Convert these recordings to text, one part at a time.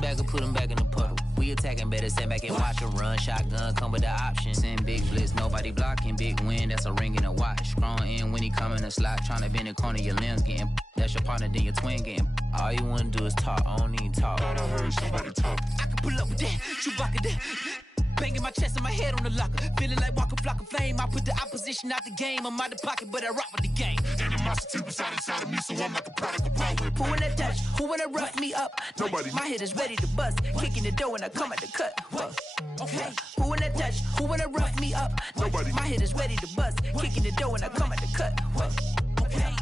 bag and put them back in the puddle. We attacking, better stand back and watch them run. Shotgun come with the option. Send big blitz, nobody blocking. Big win, that's a ring and a watch. Strong in when he come in the slot. Tryna bend the corner, your limbs getting. That's your partner, then your twin getting. All you wanna do is talk, I don't even talk. I heard somebody talk. I can pull up with that, Chewbacca that. Banging my chest and my head on the locker. Feeling like Walker Flock of Fame. I put the opposition out the game. I'm out the pocket, but I rock with the game. Animosity reside inside of me, so I'm like a product of power. Who wanna touch? Who wanna rough me up? Nobody. My head is ready to bust. Kicking the door when I come at the cut. Okay. Who wanna touch? Who wanna rough me up? Nobody. My head is ready to bust. Kicking the door when I come at the cut. Okay.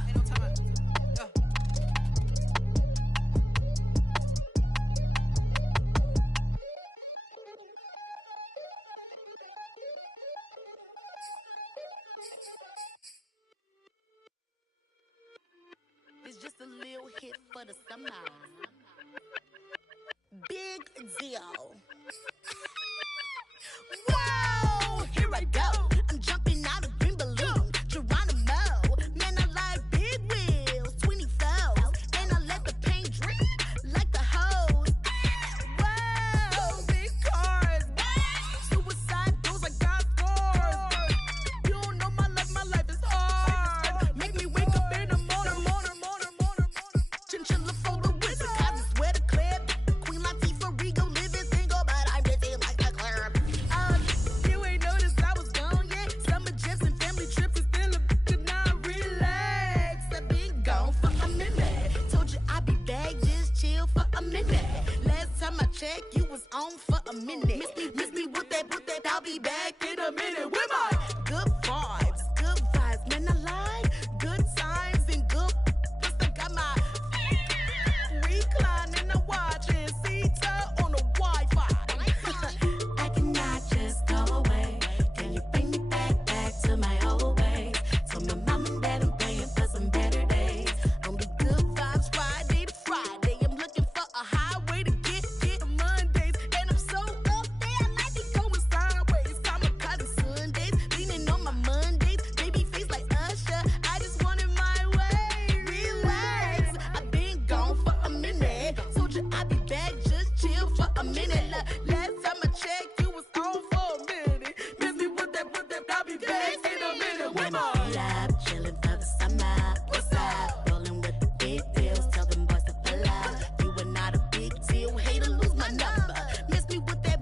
It's just a little hit for the summer. Big deal. Whoa, here I go. I'm jumping out of green balloon. Geronimo, man, I like big wheels, 24s, and I let the paint drip like the hose. Whoa, big cars. Suicide doors, I got scores. You don't know my life is hard. Make me wake up in the morning. Chinchilla for the wizard, cause I swear to clip. Queen Latifah, Rigo, living single, but I'm busy like a club. You ain't noticed I was gone yet. Summer jets and family trips is still a bitch and I relax. I've been gone for a minute. Told you I'd be back, just chill for a minute. Last time I checked, you was on for a minute. Miss me with that, I'll be back in a minute. With my good vibes, man, I like good times and good. Plus I got my reclining and watching Sita on the Wi-Fi. I cannot just go away. Can you bring me back to my old ways? Told my mom and dad I'm praying for some better days. Only good vibes Friday to Friday. I'm looking for a highway to get to Mondays. And I'm so up there, I might be going sideways. Kamikaze Sundays, leaning on my Mondays. Baby face like Usher, I just wanted my way. Relax, I've been gone for a minute. Told you I'd be back, just chill for a minute. Last time I checked, you was on for a minute. Miss me with that, I'll be back in a minute. With my love, chilling for the summer. What's up? Rolling with the big deals, tell them boys to pull up. You are not a big deal, hate to lose my number. Miss me with that,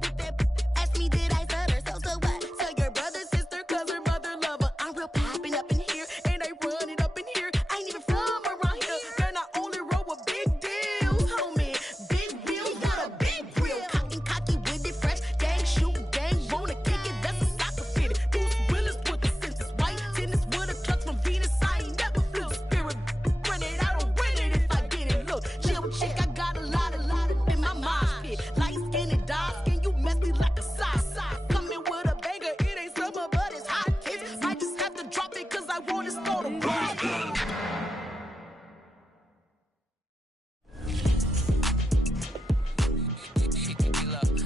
ask me did I stutter, so what? Tell your brother, sister, cousin, mother, lover. I'm real popping up in here, and I run it up in here. I ain't even from around here, and I only roll with big deals, homie. Big wheels got a big grill. Cocky with it, fresh. Gang shoot, gang wanna kick it, that's a soccer fitted. Bruce Willis with the senses, white tennis with a clutch from Venus. I ain't never flew spirit. Run it, I don't win it if I get it. Look, chill chick, I got a lot in my mind fit. Light skin and dark skin, you messy like a sock. Coming with a banger, it ain't summer, but it's hot. Kids might just have to drop it, cause I want to start a block.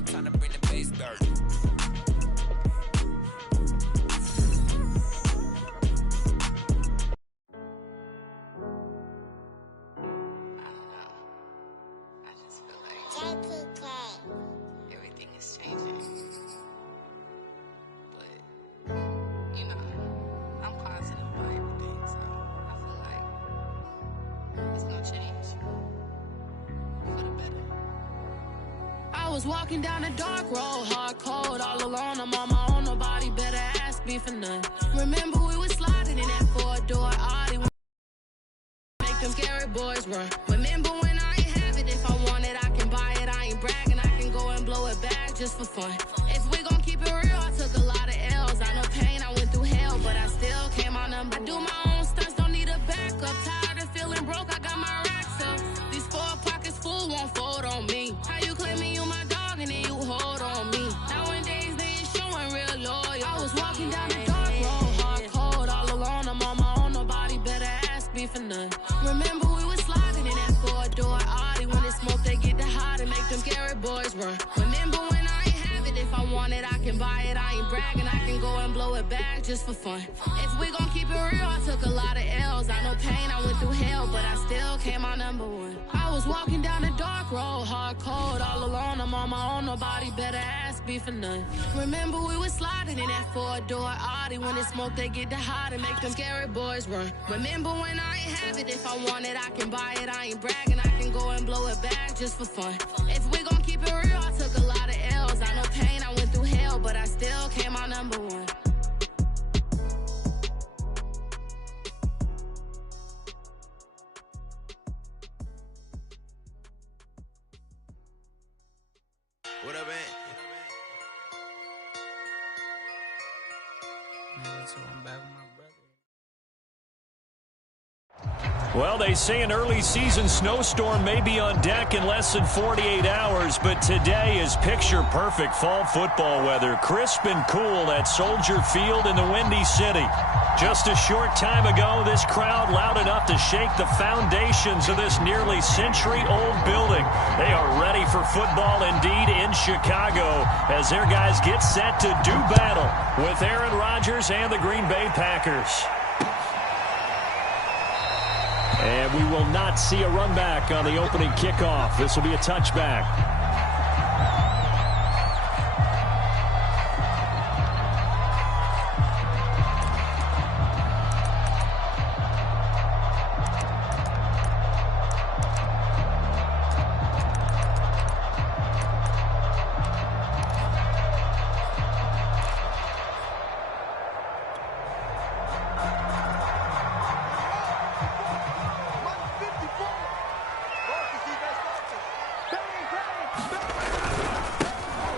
Time to bring the bass dirt. I just feel like everything is changing. But, you know, I'm positive about everything, so I feel like it's gonna change for the better. I was walking down a dark road, hard cold, all alone. I'm on my own, nobody better ask me for none. Remember we was sliding in that four-door Audi. Make them scary boys run. Remember when I ain't have it, if I want it, I can buy it. I ain't bragging, I can go and blow it back just for fun. If we gon' keep it real, I took a lot of L's. I know pain, I went through hell, but I still came on them. I do my own stunts, don't need a backup. Tired of feeling broke, I got my racks up. These 4 pockets full won't fold on me. How you claiming you my dog and then you hold on me? Nowadays they ain't showing real loyal. I was walking down the dark road, hard cold, all alone. I'm on my own, nobody better ask me for none. Remember we was sliding in that four-door Audi. When it smoke, they get the hot and make them scary boys run. Remember when I ain't have it, if If I want it, I can buy it. I ain't bragging, I can go and blow it back just for fun. If we gon' keep it real, I took a lot of L's. I know pain, I went through hell, but I still came out #1. I was walking down a dark road, hard cold, all alone. I'm on my own, nobody better ask me for none. Remember we was sliding in that 4-door Audi. When it's smoke, they get the hot and make them scary boys run. Remember when I ain't have it, if I want it, I can buy it. I ain't bragging, I can go and blow it back just for fun. If we gon' keep it real, I took a lot of L's. I know pain, I went through hell, but I still came out #1. What up, man? I'm back with my brother. Well, they say an early season snowstorm may be on deck in less than 48 hours, but today is picture-perfect fall football weather. Crisp and cool at Soldier Field in the Windy City. Just a short time ago, this crowd loud enough to shake the foundations of this nearly century-old building. They are ready for football indeed in Chicago as their guys get set to do battle with Aaron Rodgers and the Green Bay Packers. And we will not see a run back on the opening kickoff. This will be a touchback.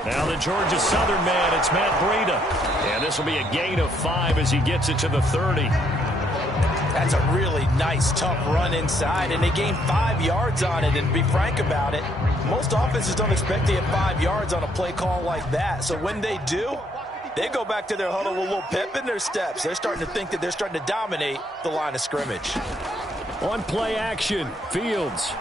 Now the Georgia Southern man, it's Matt Breida. And this will be a gain of 5 as he gets it to the 30. That's a really nice, tough run inside, and they gained 5 yards on it. And to be frank about it, most offenses don't expect to get 5 yards on a play call like that. So when they do, they go back to their huddle with a little pep in their steps. They're starting to think that they're starting to dominate the line of scrimmage. On play action, Fields.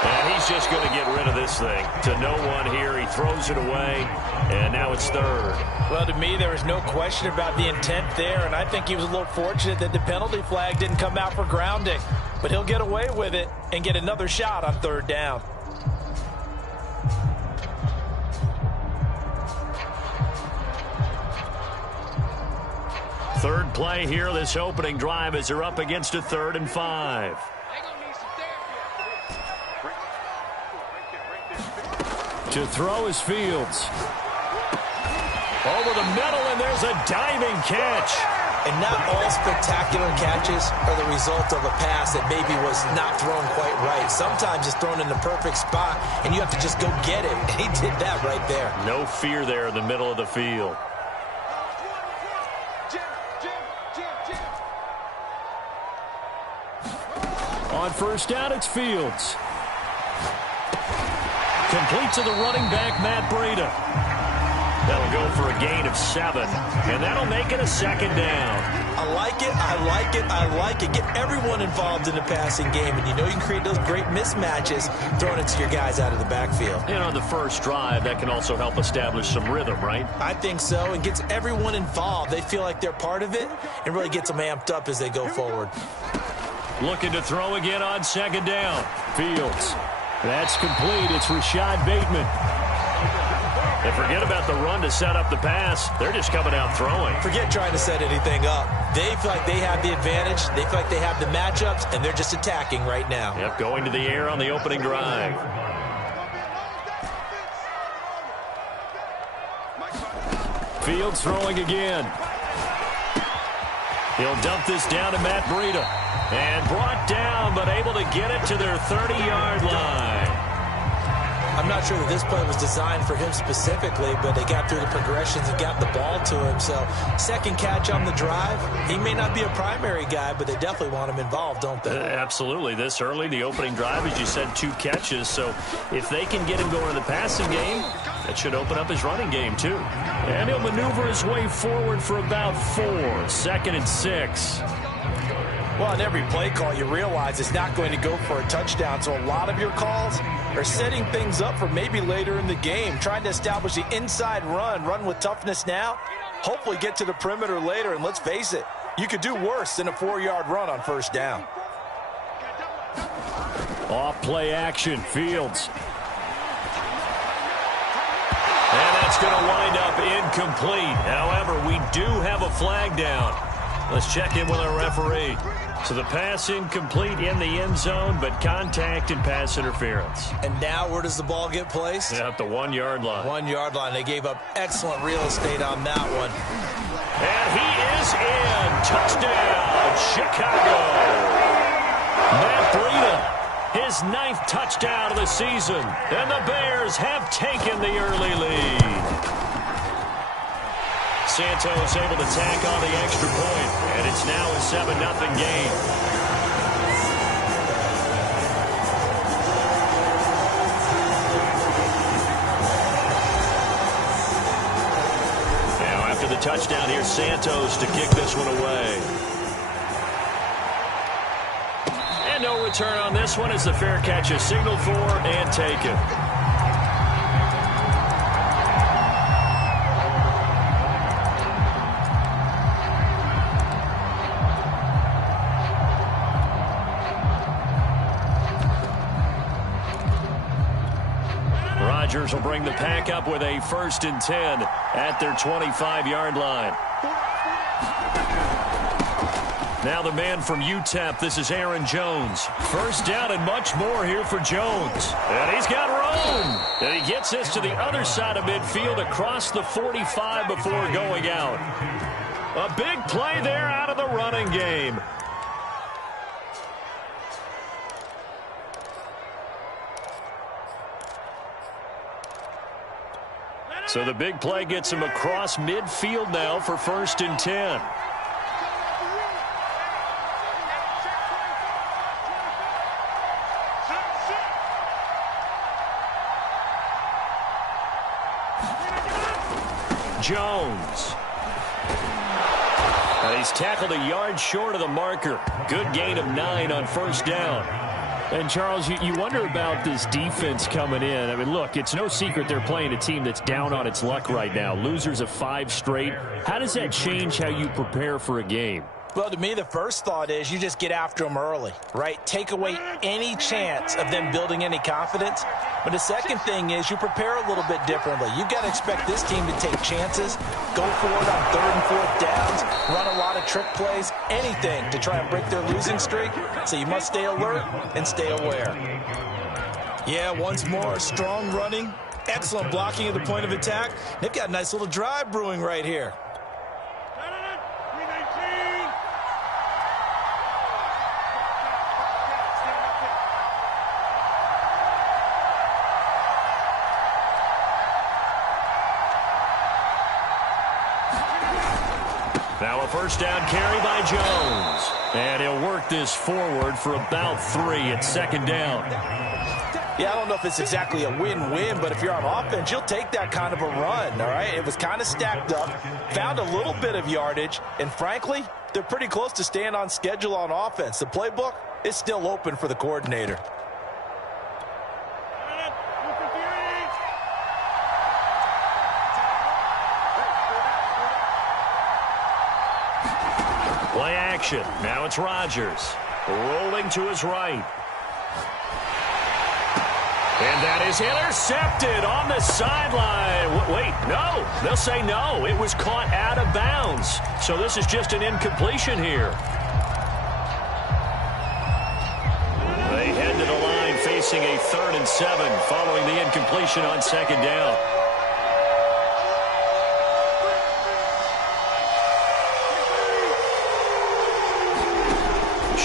And he's just going to get rid of this thing. To no one here. He throws it away, and now it's third. Well, to me, there was no question about the intent there, and I think he was a little fortunate that the penalty flag didn't come out for grounding. But he'll get away with it and get another shot on third down. Third play here, this opening drive as they're up against a 3rd and 5. To throw is Fields. Over the middle, and there's a diving catch. And not all spectacular catches are the result of a pass that maybe was not thrown quite right. Sometimes it's thrown in the perfect spot, and you have to just go get it. And he did that right there. No fear there in the middle of the field. On first down, it's Fields. Complete to the running back, Matt Breida. That'll go for a gain of 7, and that'll make it a 2nd down. I like it, I like it, I like it. Get everyone involved in the passing game, and you know you can create those great mismatches throwing it to your guys out of the backfield. And on the first drive, that can also help establish some rhythm, right? I think so, and gets everyone involved. They feel like they're part of it, and really gets them amped up as they go forward. Looking to throw again on 2nd down. Fields. That's complete. It's Rashad Bateman. And forget about the run to set up the pass. They're just coming out throwing. Forget trying to set anything up. They feel like they have the advantage. They feel like they have the matchups, and they're just attacking right now. Yep, going to the air on the opening drive. Fields throwing again. He'll dump this down to Matt Breida. And brought down, but able to get it to their 30-yard line. I'm not sure that this play was designed for him specifically, but they got through the progressions and got the ball to him. So, second catch on the drive. He may not be a primary guy, but they definitely want him involved, don't they? Absolutely. This early, the opening drive, as you said, 2 catches. So, if they can get him going in the passing game, that should open up his running game, too. And he'll maneuver his way forward for about 4. 2nd and 6. Well, in every play call, you realize it's not going to go for a touchdown, so a lot of your calls are setting things up for maybe later in the game, trying to establish the inside run with toughness now, hopefully get to the perimeter later, and let's face it, you could do worse than a 4-yard run on first down. Off play action, Fields. And that's going to wind up incomplete. However, we do have a flag down. Let's check in with our referee. So the pass incomplete in the end zone, but contact and pass interference. And now where does the ball get placed? Yeah, at the 1-yard line. 1-yard line. They gave up excellent real estate on that one. And he is in. Touchdown, Chicago. Matt Breida, his 9th touchdown of the season. And the Bears have taken the early lead. Santos able to tack on the extra point, and it's now a 7-0 game. Now after the touchdown, here's Santos to kick this one away. And no return on this one as the fair catch is signaled for and taken. Rodgers will bring the pack up with a 1st and 10 at their 25-yard line. Now the man from UTEP, this is Aaron Jones. First down and much more here for Jones. And he's got room. And he gets this to the other side of midfield across the 45 before going out. A big play there out of the running game. So the big play gets him across midfield now for 1st and 10. Jones. And he's tackled a yard short of the marker. Good gain of 9 on 1st down. And, Charles, you wonder about this defense coming in. I mean, look, it's no secret they're playing a team that's down on its luck right now. Losers of 5 straight. How does that change how you prepare for a game? Well, to me, the first thought is you just get after them early, right? Take away any chance of them building any confidence. But the second thing is you prepare a little bit differently. You've got to expect this team to take chances, go for it on 3rd and 4th downs, run a lot of trick plays, anything to try and break their losing streak. So you must stay alert and stay aware. Yeah, once more, strong running, excellent blocking at the point of attack. They've got a nice little drive brewing right here. Now a 1st down carry by Jones. And he'll work this forward for about 3 at 2nd down. Yeah, I don't know if it's exactly a win-win, but if you're on offense, you'll take that kind of a run, all right? It was kind of stacked up, found a little bit of yardage, and frankly, they're pretty close to staying on schedule on offense. The playbook is still open for the coordinator. Play action. Now it's Rodgers. Rolling to his right. And that is intercepted on the sideline. Wait, no. They'll say no. It was caught out of bounds. So this is just an incompletion here. They head to the line facing a 3rd and 7 following the incompletion on 2nd down.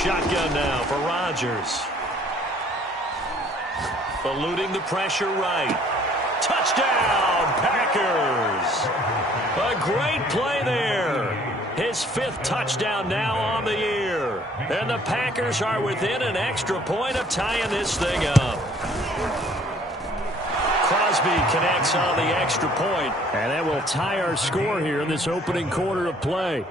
Shotgun now for Rodgers. Eluding the pressure right. Touchdown, Packers. A great play there. His 5th touchdown now on the year. And the Packers are within an extra point of tying this thing up. Crosby connects on the extra point, and that will tie our score here in this opening quarter of play.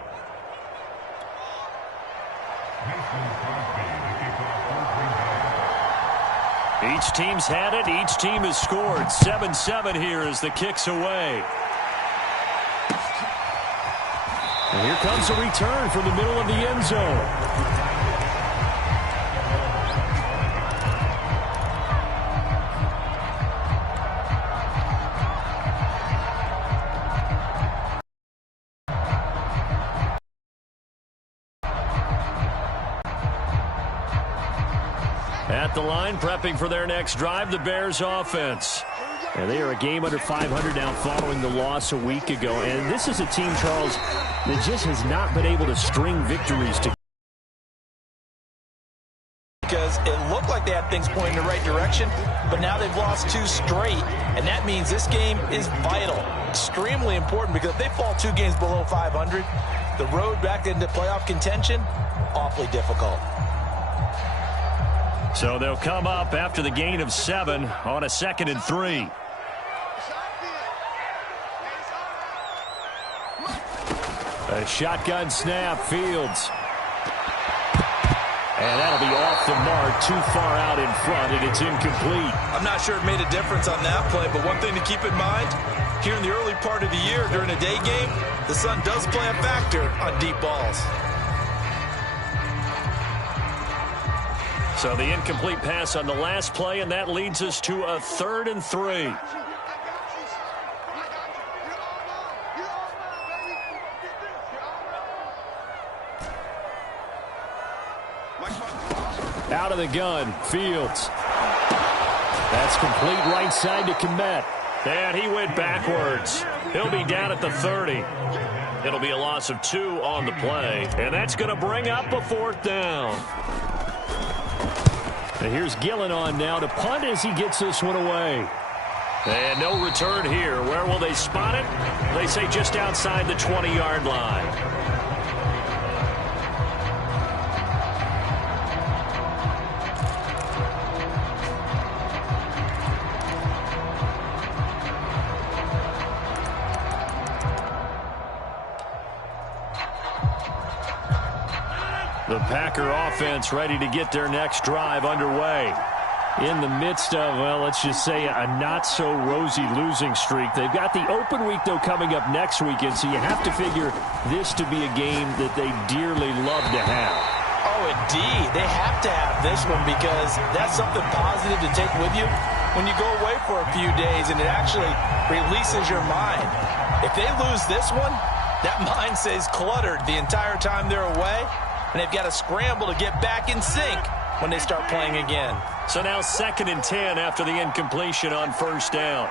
Each team's had it. Each team has scored. 7-7 here as the kick's away. And here comes a return from the middle of the end zone. At the line, prepping for their next drive, the Bears offense. And they are a game under 500 now following the loss a week ago. And this is a team, Charles, that just has not been able to string victories together. Because it looked like they had things pointing in the right direction, but now they've lost 2 straight, and that means this game is vital, extremely important, because if they fall 2 games below 500, the road back into playoff contention, awfully difficult. So they'll come up after the gain of 7 on a 2nd and 3. A shotgun snap, Fields. And that'll be off the mark, too far out in front, and it's incomplete. I'm not sure it made a difference on that play, but one thing to keep in mind, here in the early part of the year during a day game, the sun does play a factor on deep balls. So the incomplete pass on the last play, and that leads us to a 3rd and 3. Out of the gun, Fields. That's complete right side to Kmet. And he went backwards. He'll be down at the 30. It'll be a loss of 2 on the play, and that's going to bring up a 4th down. And here's Gillen on now to punt as he gets this one away. And no return here. Where will they spot it? They say just outside the 20-yard line. The Packer offense ready to get their next drive underway. In the midst of, well, let's just say a not-so-rosy losing streak. They've got the open week, though, coming up next weekend, so you have to figure this to be a game that they dearly love to have. Oh, indeed. They have to have this one because that's something positive to take with you when you go away for a few days, and it actually releases your mind. If they lose this one, that mind stays cluttered the entire time they're away, and they've got to scramble to get back in sync when they start playing again. So now 2nd and 10 after the incompletion on 1st down.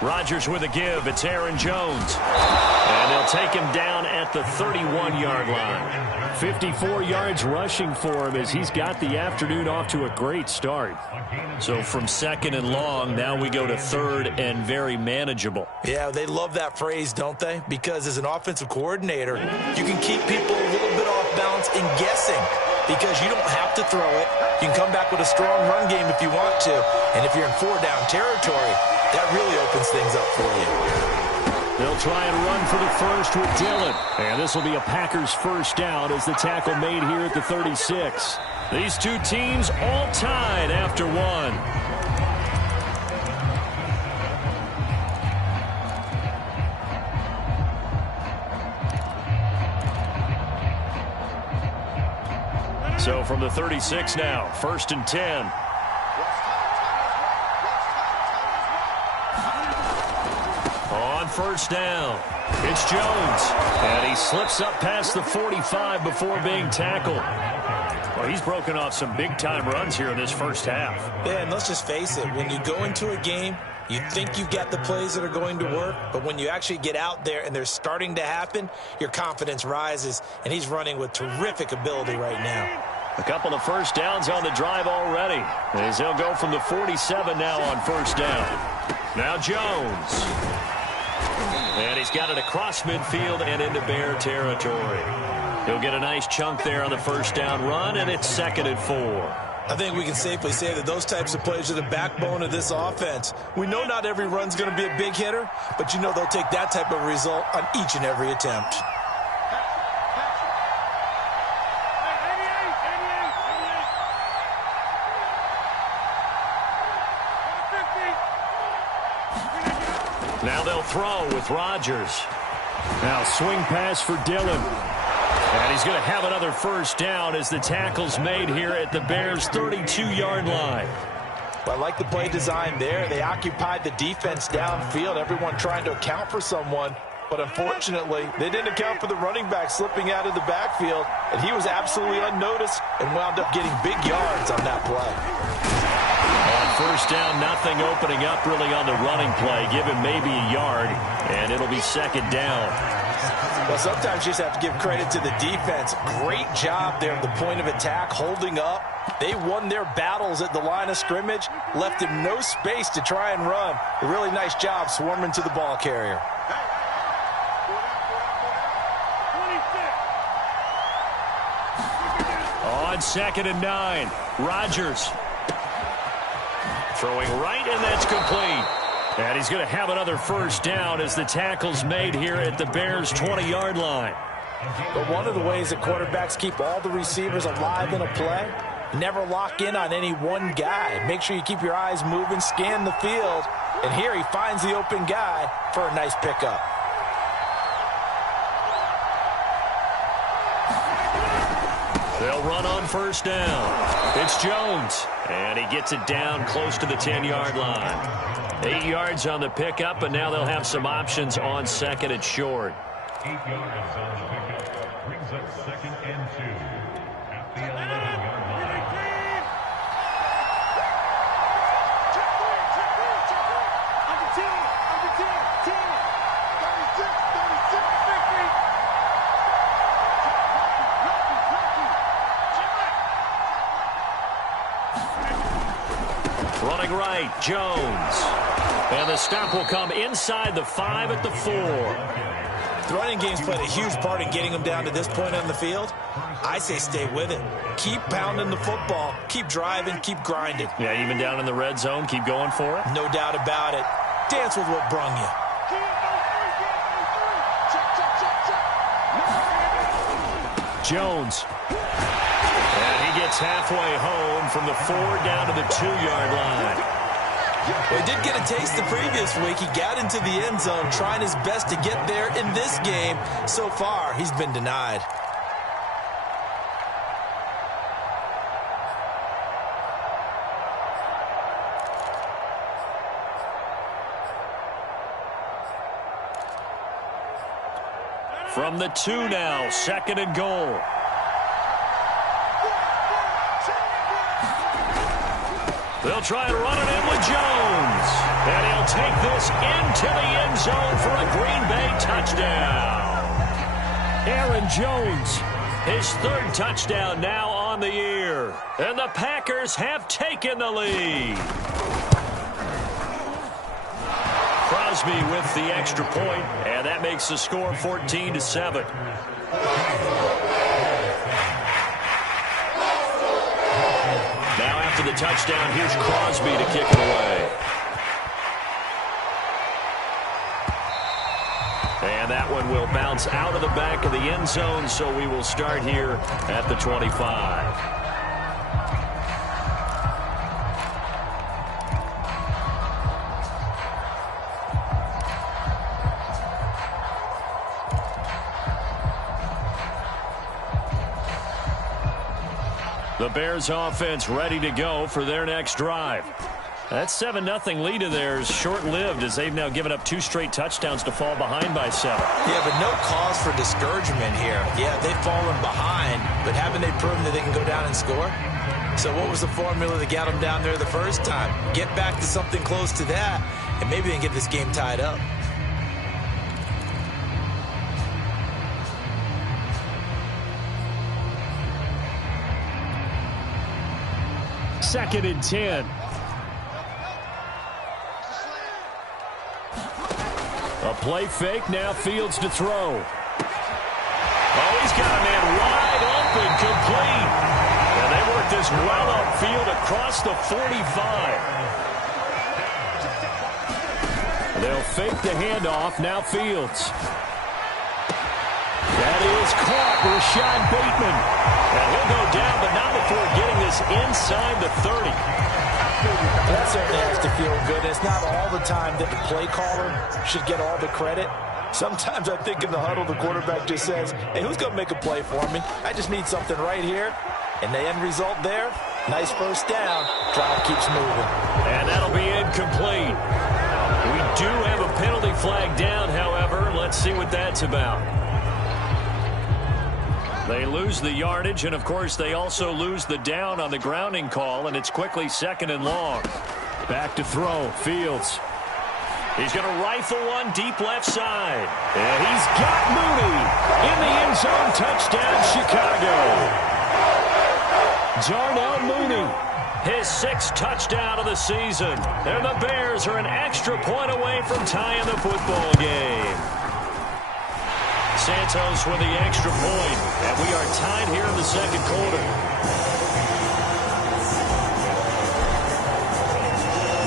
Rodgers with a give. It's Aaron Jones. And they'll take him down at the 31-yard line. 54 yards rushing for him as he's got the afternoon off to a great start. So from 2nd and long, now we go to 3rd and very manageable. Yeah, they love that phrase, don't they? Because as an offensive coordinator, you can keep people a little bit off balance and guessing because you don't have to throw it. You can come back with a strong run game if you want to. And if you're in 4-down territory, that really opens things up for you. They'll try and run for the first with Dillon. And this will be a Packers 1st down as the tackle made here at the 36. These two teams all tied after 1. So from the 36 now, 1st and 10. On 1st down, it's Jones. And he slips up past the 45 before being tackled. Well, he's broken off some big-time runs here in this 1st half. Yeah, and let's just face it. When you go into a game, you think you've got the plays that are going to work, but when you actually get out there and they're starting to happen, your confidence rises, and he's running with terrific ability right now. A couple of 1st downs on the drive already, as he'll go from the 47 now on 1st down. Now Jones. And he's got it across midfield and into Bear territory. He'll get a nice chunk there on the 1st down run, and it's 2nd and 4. I think we can safely say that those types of plays are the backbone of this offense. We know not every run's going to be a big hitter, but you know they'll take that type of result on each and every attempt. Now they'll throw with Rodgers. Now swing pass for Dillon. And he's going to have another first down as the tackle's made here at the Bears' 32-yard line. I like the play design there. They occupied the defense downfield, everyone trying to account for someone. But unfortunately, they didn't account for the running back slipping out of the backfield. And he was absolutely unnoticed and wound up getting big yards on that play. On first down, nothing opening up really on the running play. Give him maybe a yard, and it'll be second down. Well, sometimes you just have to give credit to the defense. Great job there at the point of attack, holding up. They won their battles at the line of scrimmage, left him no space to try and run. A really nice job swarming to the ball carrier. On 2nd and 9, Rodgers. Throwing right, and that's complete. And he's going to have another first down as the tackle's made here at the Bears' 20-yard line. But one of the ways that quarterbacks keep all the receivers alive in a play, never lock in on any one guy. Make sure you keep your eyes moving, scan the field. And here he finds the open guy for a nice pickup. They'll run on first down. It's Jones. And he gets it down close to the 10-yard line. 8 yards on the pickup, and now they'll have some options on second and short. 8 yards on the pickup brings up 2nd and 2 at the 11-yard line. Running right, Jones. And the stop will come inside the 5 at the 4. The running game's played a huge part in getting them down to this point on the field. I say stay with it. Keep pounding the football. Keep driving. Keep grinding. Yeah, even down in the red zone, keep going for it. No doubt about it. Dance with what brung you. Jones. And he gets halfway home from the 4 down to the 2-yard line. Well, he did get a taste the previous week. He got into the end zone trying his best to get there in this game. So far, he's been denied. From the 2 now, 2nd and goal. They'll try and run it in with Jones. And he'll take this into the end zone for a Green Bay touchdown. Aaron Jones, his 3rd touchdown now on the year. And the Packers have taken the lead. Crosby with the extra point, and that makes the score 14-7. Now after the touchdown, here's Crosby to kick it away. And that one will bounce out of the back of the end zone, so we will start here at the 25. The Bears offense ready to go for their next drive. That 7-0 lead of theirs short-lived as they've now given up 2 straight touchdowns to fall behind by 7. Yeah, but no cause for discouragement here. Yeah, they've fallen behind, but haven't they proven that they can go down and score? So what was the formula that got them down there the first time? Get back to something close to that, and maybe they can get this game tied up. Second and 10. A play fake, now Fields to throw. Oh, he's got a man wide open, complete. And they work this well upfield across the 45. They'll fake the handoff. Now Fields. That is caught. Rashad Bateman. And he'll go down, but not before getting this inside the 30. That certainly has to feel good. It's not all the time that the play caller should get all the credit. Sometimes I think in the huddle, the quarterback just says, hey, who's going to make a play for me? I just need something right here. And the end result there, nice first down. Drive keeps moving. And that'll be incomplete. We do have a penalty flag down, however. Let's see what that's about. They lose the yardage, and, of course, they also lose the down on the grounding call, and it's quickly 2nd and long. Back to throw. Fields. He's going to rifle one deep left side. And he's got Mooney in the end zone. Touchdown, Chicago. Darnell Mooney, his 6th touchdown of the season. And the Bears are an extra point away from tying the football game. Santos with the extra point, and we are tied here in the 2nd quarter.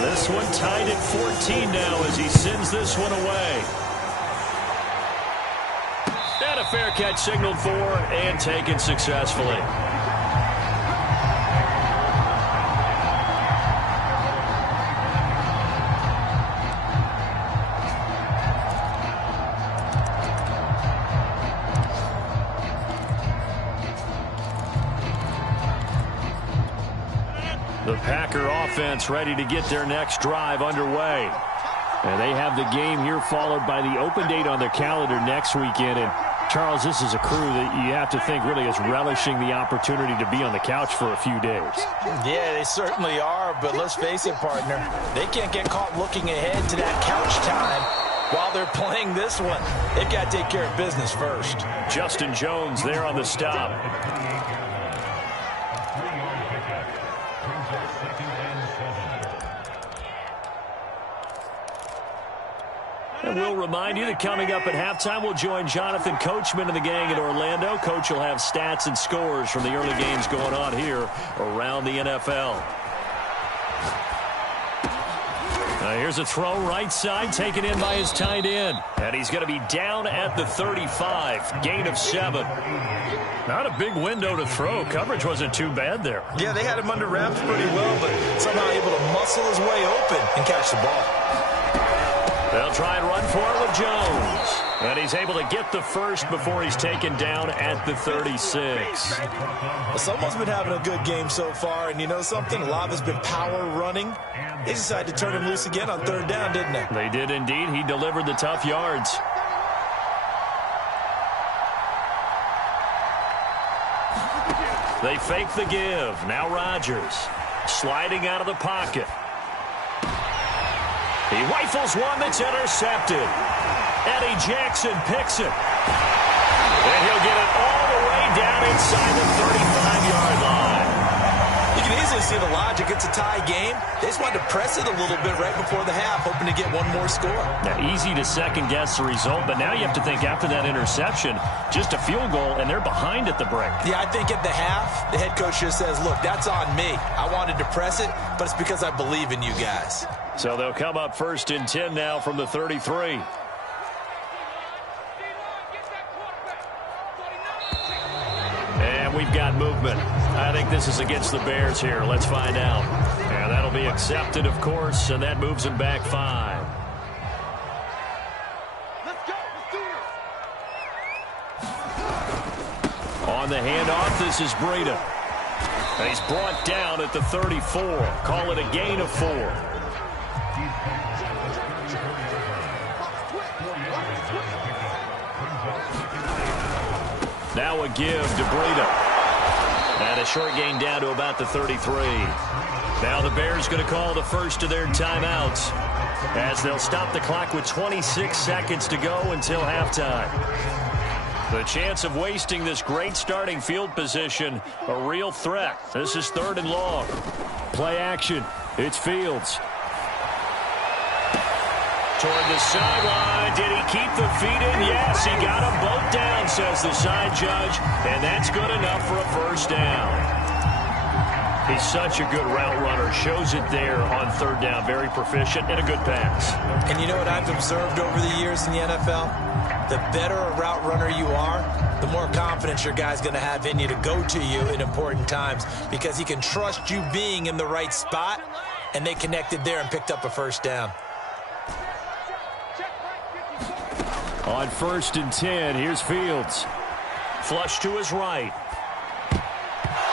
This one tied at 14 now as he sends this one away. And a fair catch signaled for and taken successfully. The Packer offense ready to get their next drive underway. And they have the game here followed by the open date on their calendar next weekend. And, Charles, this is a crew that you have to think really is relishing the opportunity to be on the couch for a few days. Yeah, they certainly are. But let's face it, partner, they can't get caught looking ahead to that couch time while they're playing this one. They've got to take care of business first. Justin Jones there on the stop. And we'll remind you that coming up at halftime, we'll join Jonathan Coachman and the gang in Orlando. Coach will have stats and scores from the early games going on here around the NFL. Here's a throw right side taken in by his tight end. And he's going to be down at the 35. Gain of 7. Not a big window to throw. Coverage wasn't too bad there. Yeah, they had him under wraps pretty well, but somehow able to muscle his way open and catch the ball. They'll try and run for it with Jones. And he's able to get the first before he's taken down at the 36. Well, someone's been having a good game so far, and you know something? A lot of it's been power running. They decided to turn him loose again on 3rd down, didn't they? They did indeed. He delivered the tough yards. They fake the give. Now Rodgers sliding out of the pocket. He rifles one that's intercepted. Eddie Jackson picks it. And he'll get it all the way down inside the 35-yard line. You can easily see the logic. It's a tie game. They just wanted to press it a little bit right before the half, hoping to get one more score. Now, easy to second-guess the result, but now you have to think after that interception, just a field goal, and they're behind at the break. Yeah, I think at the half, the head coach just says, look, that's on me. I wanted to press it, but it's because I believe in you guys. So they'll come up 1st and 10 now from the 33. And we've got movement. I think this is against the Bears here. Let's find out. And that'll be accepted, of course, and that moves them back 5. Let's go. Let's do this. On the handoff, this is Breida. And he's brought down at the 34. Call it a gain of 4. Now a give to Breida. And a short gain down to about the 33. Now the Bears going to call the first of their timeouts as they'll stop the clock with 26 seconds to go until halftime. The chance of wasting this great starting field position, a real threat. This is 3rd and long. Play action. It's Fields. Toward the sideline. Did he keep the feet in? Yes, he got them both down, says the side judge. And that's good enough for a 1st down. He's such a good route runner. Shows it there on third down. Very proficient and a good pass. And you know what I've observed over the years in the NFL? The better a route runner you are, the more confidence your guy's going to have in you to go to you in important times because he can trust you being in the right spot, and they connected there and picked up a first down. On 1st and 10, here's Fields. Flush to his right.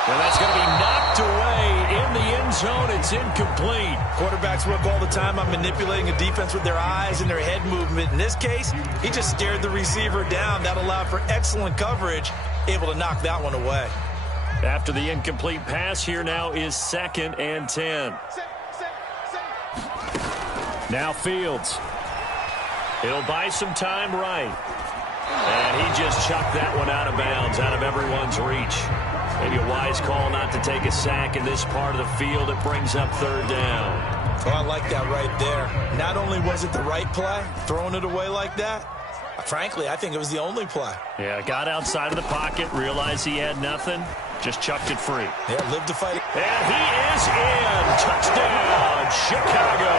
And that's going to be knocked away in the end zone. It's incomplete. Quarterbacks work all the time on manipulating a defense with their eyes and their head movement. In this case, he just stared the receiver down. That allowed for excellent coverage, able to knock that one away. After the incomplete pass, here now is 2nd and 10. Now Fields. He'll buy some time right. And he just chucked that one out of bounds, out of everyone's reach. Maybe a wise call not to take a sack in this part of the field. It brings up 3rd down. Oh, I like that right there. Not only was it the right play, throwing it away like that, frankly, I think it was the only play. Yeah, got outside of the pocket, realized he had nothing, just chucked it free. Yeah, lived to fight. And he is in. Touchdown, Chicago.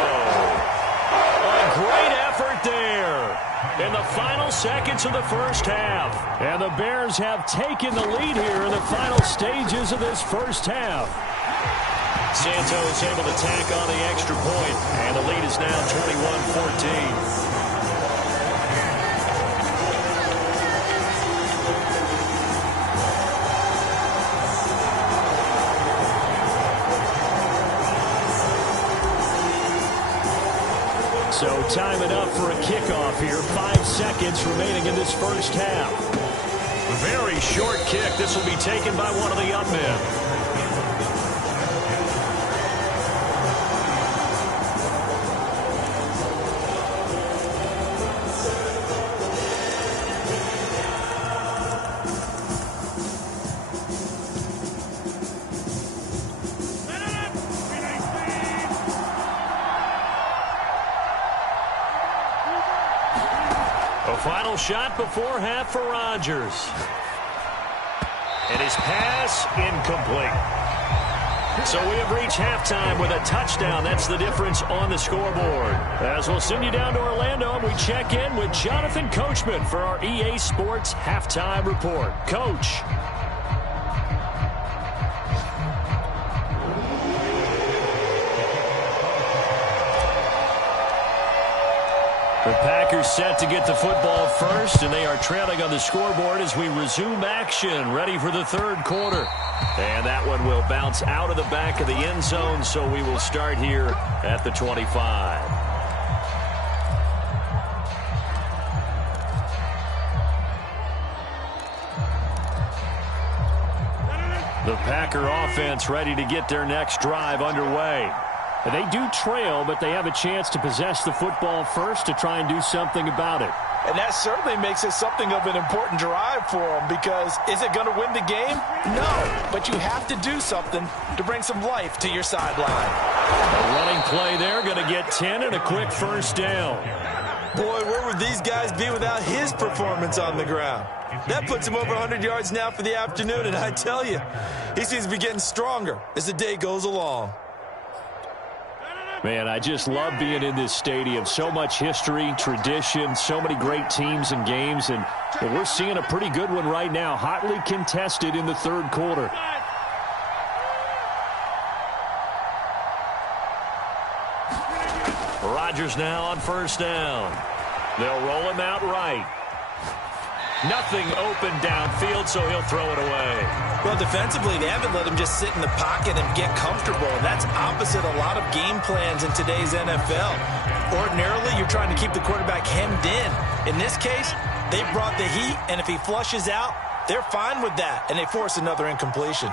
A great effort there in the final seconds of the first half. And the Bears have taken the lead here in the final stages of this first half. Santos able to tack on the extra point, and the lead is now 21-14. So time it up for a kickoff here. 5 seconds remaining in this first half. Very short kick. This will be taken by one of the up men. Final shot before half for Rodgers. And his pass incomplete. So we have reached halftime with a touchdown. That's the difference on the scoreboard. As we'll send you down to Orlando, and we check in with Jonathan Coachman for our EA Sports Halftime Report. Coach. The Packers set to get the football first, and they are trailing on the scoreboard as we resume action, ready for the third quarter. And that one will bounce out of the back of the end zone, so we will start here at the 25. The Packer offense ready to get their next drive underway. They do trail, but they have a chance to possess the football first to try and do something about it. And that certainly makes it something of an important drive for them, because is it going to win the game? No, but you have to do something to bring some life to your sideline. A running play there, going to get 10 and a quick first down. Boy, where would these guys be without his performance on the ground? That puts him over 100 yards now for the afternoon, and I tell you, he seems to be getting stronger as the day goes along. Man, I just love being in this stadium. So much history, tradition, so many great teams and games, and we're seeing a pretty good one right now, hotly contested in the third quarter. Rodgers now on first down. They'll roll him out right. Nothing open downfield, so he'll throw it away. Well, defensively, they haven't let him just sit in the pocket and get comfortable. And that's opposite a lot of game plans in today's NFL. Ordinarily, you're trying to keep the quarterback hemmed in. In this case, they brought the heat, and if he flushes out, they're fine with that, and they force another incompletion.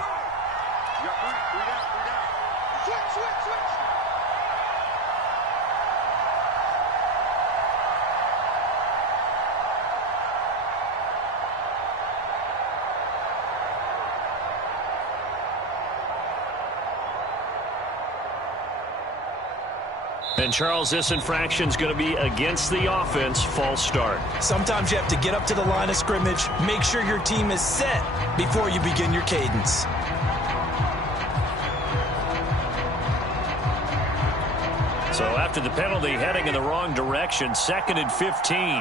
And, Charles, this infraction's going to be against the offense. False start. Sometimes you have to get up to the line of scrimmage, make sure your team is set before you begin your cadence. So after the penalty, heading in the wrong direction, 2nd and 15.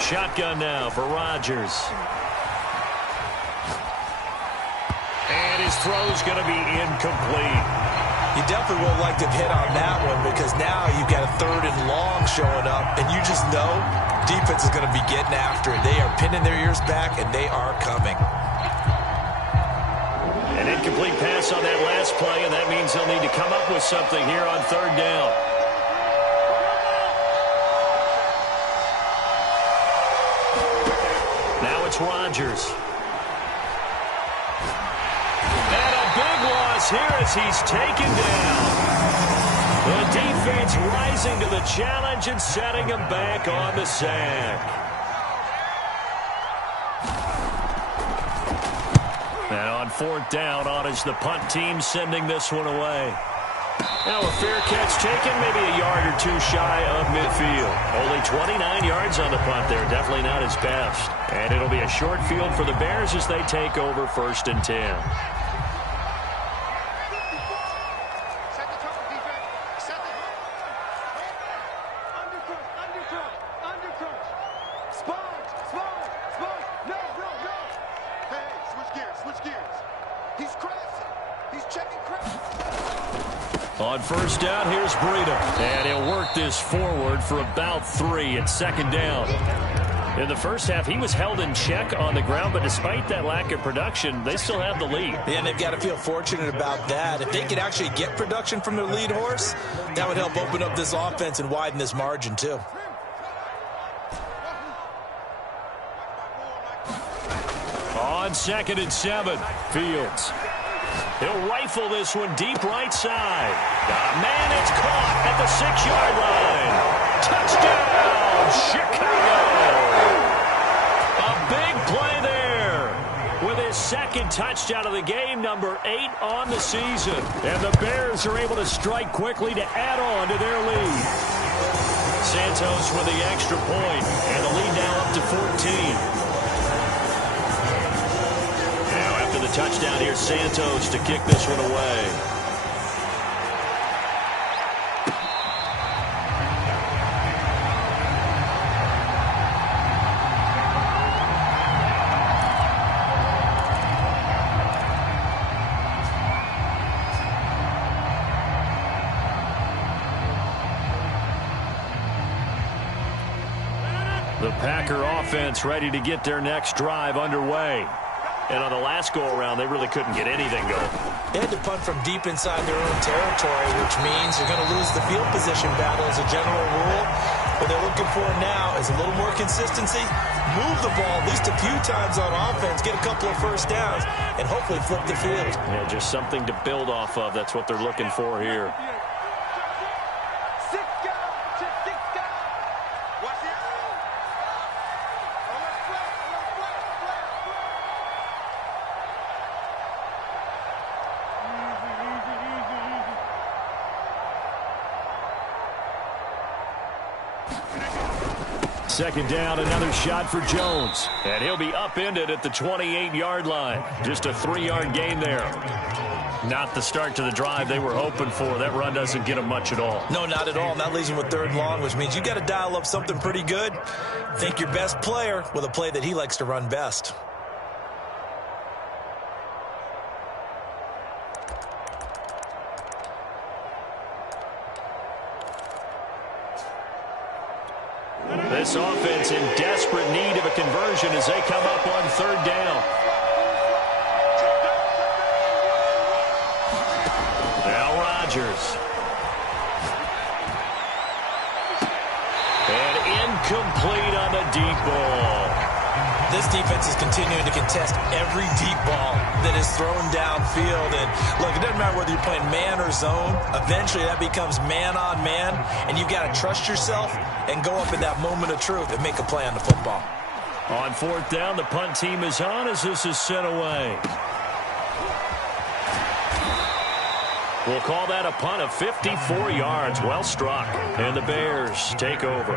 Shotgun now for Rodgers. And his throw's going to be incomplete. You definitely would like to have hit on that one because now you've got a 3rd and long showing up, and you just know defense is going to be getting after it. They are pinning their ears back, and they are coming. An incomplete pass on that last play, and that means they'll need to come up with something here on 3rd down. Now it's Rodgers. And a big loss here as he's taken down. The defense rising to the challenge and setting him back on the sack. And on 4th down, on is the punt team sending this one away. Now a fair catch taken, maybe a yard or two shy of midfield. Only 29 yards on the punt there, definitely not his best. And it'll be a short field for the Bears as they take over 1st and 10. On 1st down, here's Breida. And he'll work this forward for about 3 at 2nd down. In the first half, he was held in check on the ground, but despite that lack of production, they still have the lead. Yeah, and they've got to feel fortunate about that. If they could actually get production from their lead horse, that would help open up this offense and widen this margin, too. On 2nd and 7, Fields. He'll rifle this one deep right side. Got a man, it's caught at the 6-yard line. Touchdown, Chicago! A big play there with his 2nd touchdown of the game, number 8 on the season. And the Bears are able to strike quickly to add on to their lead. Santos with the extra point, and the lead now up to 14. The touchdown here, Santos to kick this one away. The Packer offense ready to get their next drive underway. And on the last go-around, they really couldn't get anything going. They had to punt from deep inside their own territory, which means you're going to lose the field position battle as a general rule. What they're looking for now is a little more consistency, move the ball at least a few times on offense, get a couple of 1st downs, and hopefully flip the field. Yeah, just something to build off of. That's what they're looking for here. Second down, another shot for Jones. And he'll be upended at the 28-yard line. Just a 3-yard gain there. Not the start to the drive they were hoping for. That run doesn't get them much at all. No, not at all. And that leaves them with 3rd and long, which means you got to dial up something pretty good. Think your best player with a play that he likes to run best. This offense in desperate need of a conversion as they come up on 3rd down. Now Rodgers. And incomplete on the deep ball. This defense is continuing to contest every deep ball that is thrown downfield. And look, it doesn't matter whether you're playing man or zone. Eventually that becomes man on man, and you've got to trust yourself and go up in that moment of truth and make a play on the football. On 4th down, the punt team is on as this is sent away. We'll call that a punt of 54 yards. Well struck. And the Bears take over.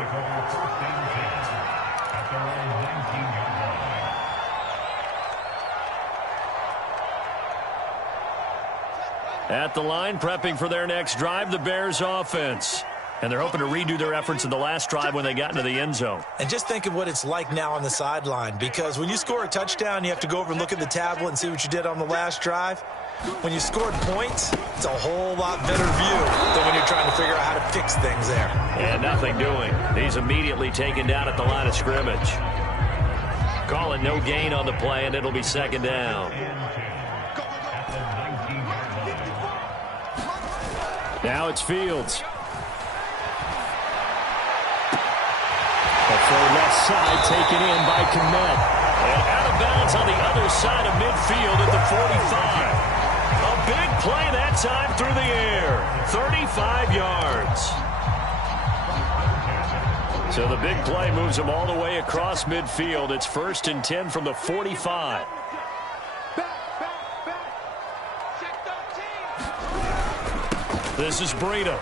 At the line, prepping for their next drive, the Bears offense. And they're hoping to redo their efforts in the last drive when they got into the end zone. And just think of what it's like now on the sideline, because when you score a touchdown, you have to go over and look at the tablet and see what you did on the last drive. When you scored points, it's a whole lot better view than when you're trying to figure out how to fix things there. And nothing doing. He's immediately taken down at the line of scrimmage. Call it no gain on the play, and it'll be second down. Now it's Fields. For left side, taken in by Kmet. And out of bounds on the other side of midfield at the 45. A big play that time through the air. 35 yards. So the big play moves him all the way across midfield. It's 1st and 10 from the 45. This is Breida.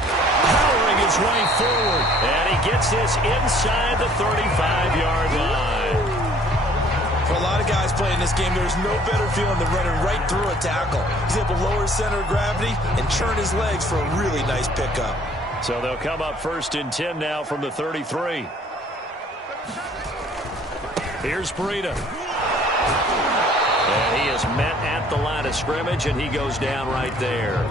Powering his way forward. And he gets this inside the 35-yard line. For a lot of guys playing this game, there's no better feeling than running right through a tackle. He's able to lower his center of gravity and churn his legs for a really nice pickup. So they'll come up 1st and 10 now from the 33. Here's Breida. And he is met at the line of scrimmage, and he goes down right there.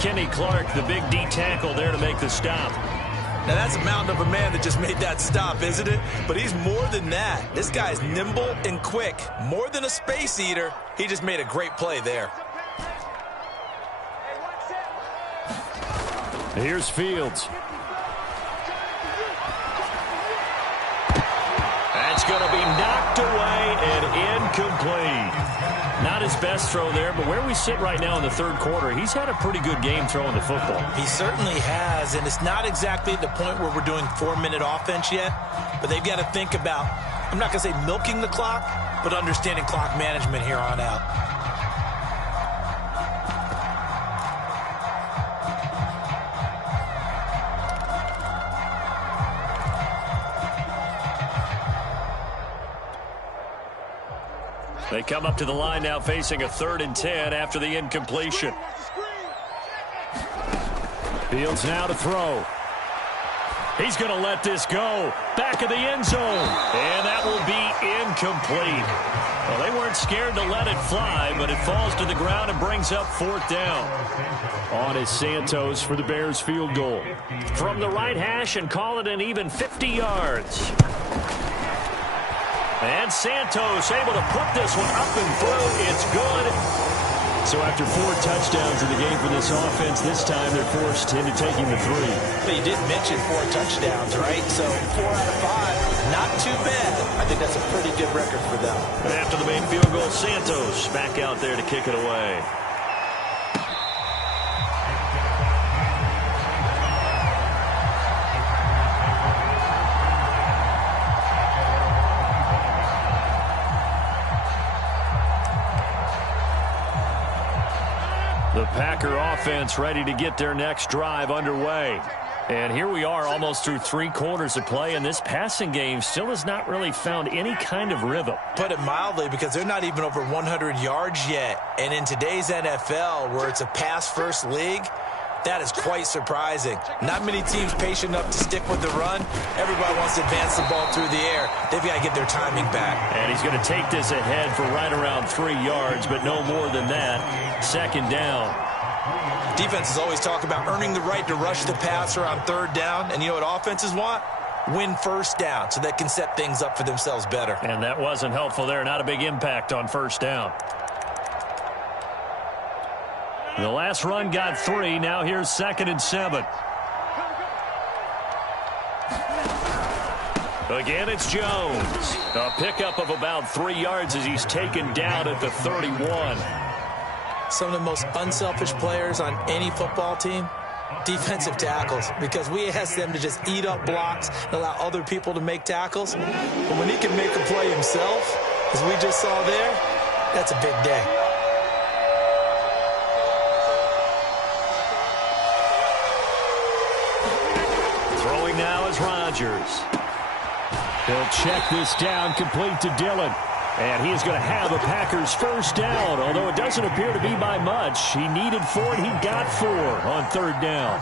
Kenny Clark, the big D tackle there to make the stop. Now that's a mountain of a man that just made that stop, isn't it? But he's more than that. This guy's nimble and quick. More than a space eater. He just made a great play there. Here's Fields. That's going to be knocked away and incomplete. Not his best throw there, but where we sit right now in the third quarter, he's had a pretty good game throwing the football. He certainly has, and it's not exactly the point where we're doing 4-minute offense yet, but they've got to think about, I'm not going to say milking the clock, but understanding clock management here on out. They come up to the line now facing a 3rd and 10 after the incompletion. Fields now to throw. He's going to let this go. Back of the end zone. And that will be incomplete. Well, they weren't scared to let it fly, but it falls to the ground and brings up 4th down. On is Santos for the Bears field goal. From the right hash and call it an even 50 yards. And Santos able to put this one up and through. It's good. So after 4 touchdowns in the game for this offense, this time they're forced into taking the 3. But you did mention 4 touchdowns, right? So 4 out of 5, not too bad. I think that's a pretty good record for them. And after the main field goal, Santos back out there to kick it away. The Packer offense ready to get their next drive underway. And here we are almost through 3 quarters of play, and this passing game still has not really found any kind of rhythm. Put it mildly, because they're not even over 100 yards yet. And in today's NFL, where it's a pass-first league, that is quite surprising. Not many teams patient enough to stick with the run. Everybody wants to advance the ball through the air. They've got to get their timing back. And he's going to take this ahead for right around 3 yards, but no more than that. 2nd down. Defenses always talk about earning the right to rush the passer on 3rd down. And you know what offenses want? Win 1st down so they can set things up for themselves better. And that wasn't helpful there. Not a big impact on 1st down. The last run got 3. Now here's 2nd and 7. Again, it's Jones. A pickup of about 3 yards as he's taken down at the 31. Some of the most unselfish players on any football team, defensive tackles, because we ask them to just eat up blocks and allow other people to make tackles. But when he can make a play himself, as we just saw there, that's a big day. Now is Rodgers. He'll check this down, complete to Dillon. And he is going to have a Packers first down, although it doesn't appear to be by much. He needed 4, and he got 4 on third down.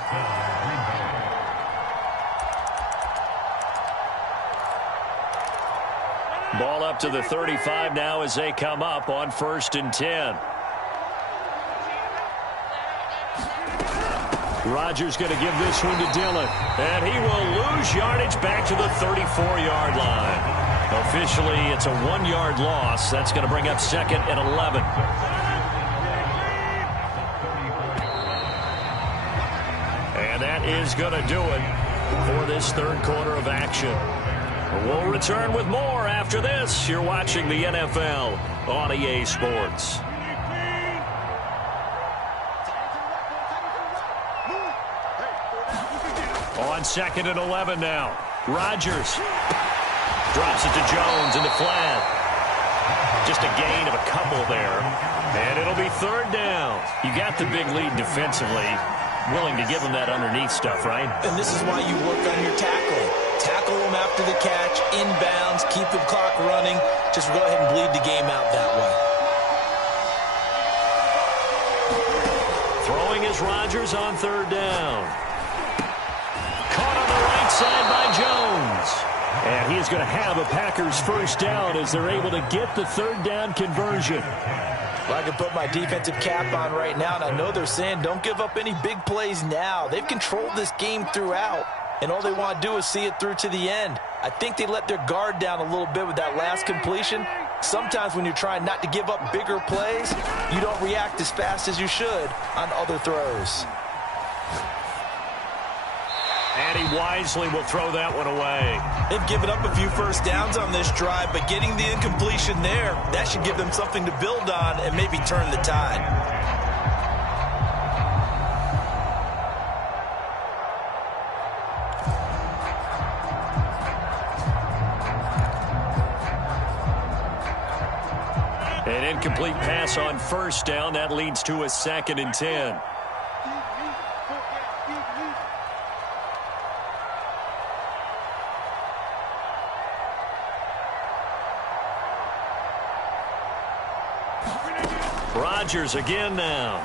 Ball up to the 35 now as they come up on 1st and 10. Rodgers going to give this one to Dillon. And he will lose yardage back to the 34-yard line. Officially, it's a 1-yard loss. That's going to bring up 2nd and 11. And that is going to do it for this third quarter of action. We'll return with more after this. You're watching the NFL on EA Sports. On 2nd and 11 now. Rodgers drops it to Jones in the flat. Just a gain of a couple there. And it'll be 3rd down. You got the big lead defensively. Willing to give him that underneath stuff, right? And this is why you work on your tackling. Tackle him after the catch, inbounds, keep the clock running. Just go ahead and bleed the game out that way. Throwing is Rodgers on 3rd down. Caught on the right side by Jones. And he is going to have a Packers first down as they're able to get the 3rd down conversion. Well, I can put my defensive cap on right now, and I know they're saying don't give up any big plays now. They've controlled this game throughout, and all they want to do is see it through to the end. I think they let their guard down a little bit with that last completion. Sometimes when you're trying not to give up bigger plays, you don't react as fast as you should on other throws. And he wisely will throw that one away. They've given up a few first downs on this drive, but getting the incompletion there, that should give them something to build on and maybe turn the tide. An incomplete pass on 1st down. That leads to a 2nd and 10. Rodgers again now.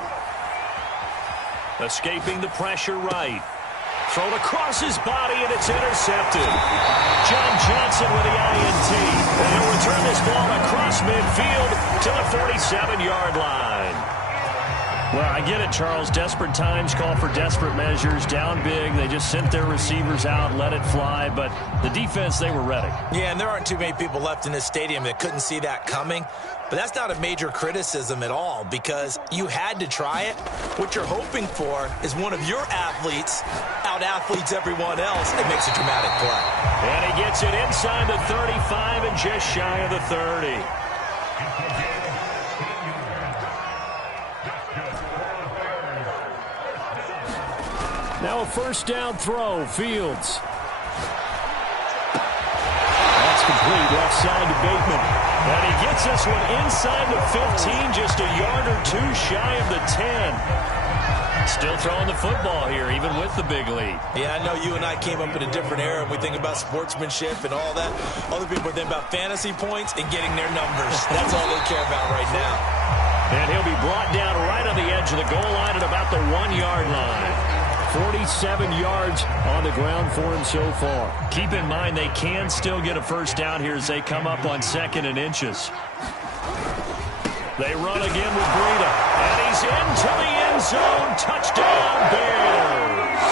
Escaping the pressure right. Thrown across his body, and it's intercepted. John Johnson with the INT. And he'll return this ball across midfield to the 47-yard line. Well, I get it, Charles. Desperate times call for desperate measures. Down big. They just sent their receivers out, let it fly. But the defense, they were ready. Yeah, and there aren't too many people left in this stadium that couldn't see that coming. But that's not a major criticism at all because you had to try it. What you're hoping for is one of your athletes out-athletes everyone else and makes a dramatic play. And he gets it inside the 35 and just shy of the 30. Now a first down throw, Fields. That's complete, left side to Bateman. And he gets this one inside the 15, just a yard or two shy of the 10. Still throwing the football here, even with the big lead. Yeah, I know you and I came up in a different era, and we think about sportsmanship and all that. Other people think about fantasy points and getting their numbers. That's all they care about right now. And he'll be brought down right on the edge of the goal line at about the 1-yard line. 47 yards on the ground for him so far. Keep in mind they can still get a first down here as they come up on 2nd and inches. They run again with Breida. And he's into the end zone. Touchdown, Bears.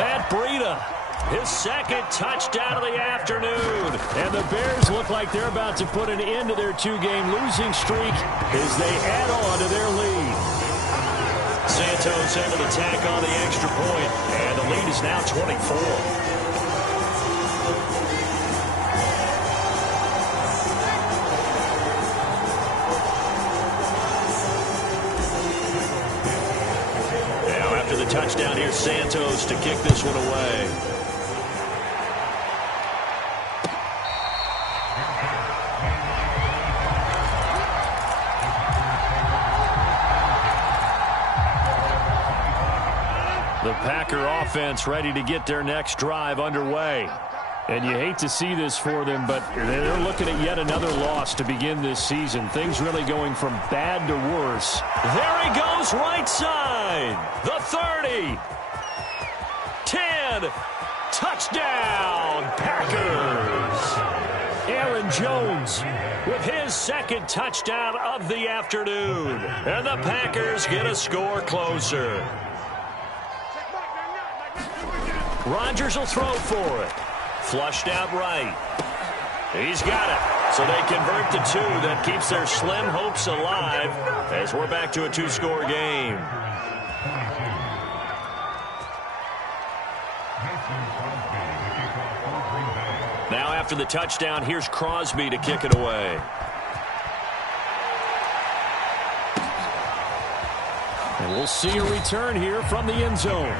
Matt Breida, his 2nd touchdown of the afternoon. And the Bears look like they're about to put an end to their 2-game losing streak as they add on to their lead. Santos able to tack on the extra point, and the lead is now 24. Now after the touchdown, here's Santos to kick this one away. The Packer offense ready to get their next drive underway. And you hate to see this for them, but they're looking at yet another loss to begin this season. Things really going from bad to worse. There he goes, right side. The 30. 10. Touchdown, Packers. Aaron Jones with his second touchdown of the afternoon. And the Packers get a score closer. Rodgers will throw for it. Flushed out right. He's got it. So they convert the 2. That keeps their slim hopes alive as we're back to a 2-score game. Now after the touchdown, here's Crosby to kick it away. And we'll see a return here from the end zone.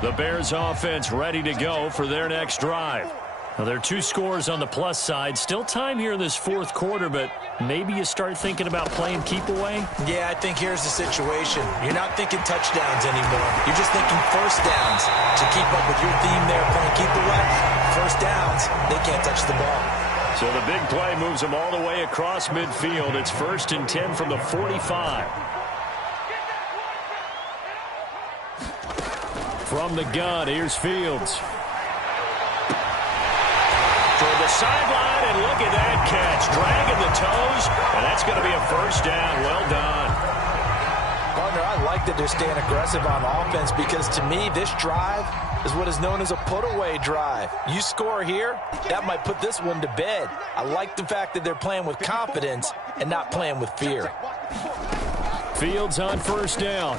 The Bears offense ready to go for their next drive. Well, there are 2 scores on the plus side. Still time here in this fourth quarter, but maybe you start thinking about playing keep away? Yeah, I think here's the situation. You're not thinking touchdowns anymore. You're just thinking first downs. To keep up with your theme there, playing keep away, first downs, they can't touch the ball. So the big play moves them all the way across midfield. It's 1st and 10 from the 45. From the gun, here's Fields. Toward the sideline, and look at that catch. Dragging the toes, and that's going to be a first down. Well done. Partner, I like that they're staying aggressive on offense because, to me, this drive is what is known as a put-away drive. You score here, that might put this one to bed. I like the fact that they're playing with confidence and not playing with fear. Fields on first down.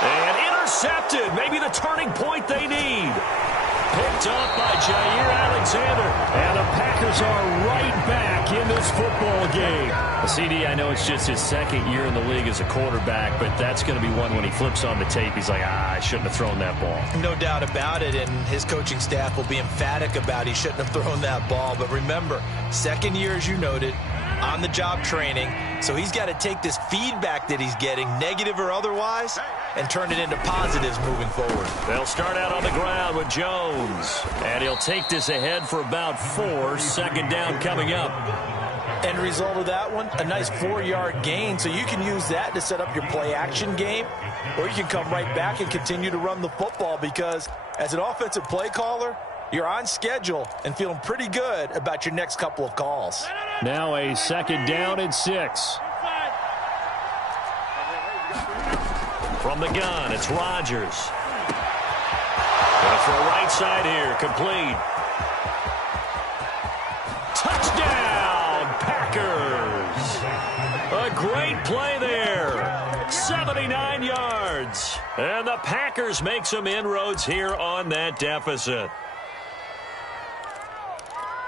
And intercepted. Maybe the turning point they need. Picked up by Jair Alexander. And the Packers are right back in this football game. CD, I know it's just his second year in the league as a quarterback, but that's going to be one when he flips on the tape. He's like, I shouldn't have thrown that ball. No doubt about it, and his coaching staff will be emphatic about he shouldn't have thrown that ball. But remember, second year, as you noted, on-the-job training, so he's got to take this feedback that he's getting, negative or otherwise, and turn it into positives moving forward. They'll start out on the ground with Jones, and he'll take this ahead for about 4. Second down coming up. End result of that one, a nice 4-yard gain, so you can use that to set up your play-action game, or you can come right back and continue to run the football because as an offensive play caller, you're on schedule and feeling pretty good about your next couple of calls. Now a second down and 6. From the gun, it's Rodgers. Going for a right side here, complete. Touchdown, Packers. A great play there. 79 yards. And the Packers make some inroads here on that deficit.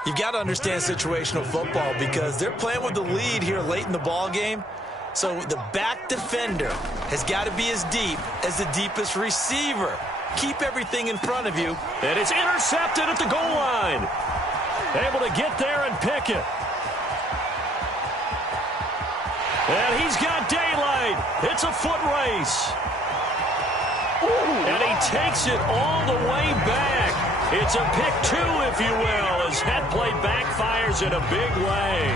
You've got to understand situational football because they're playing with the lead here late in the ball game. So the back defender has got to be as deep as the deepest receiver. Keep everything in front of you. And it's intercepted at the goal line. Able to get there and pick it. And he's got daylight. It's a foot race. And he takes it all the way back. It's a pick 2, if you will, as that play backfires in a big way.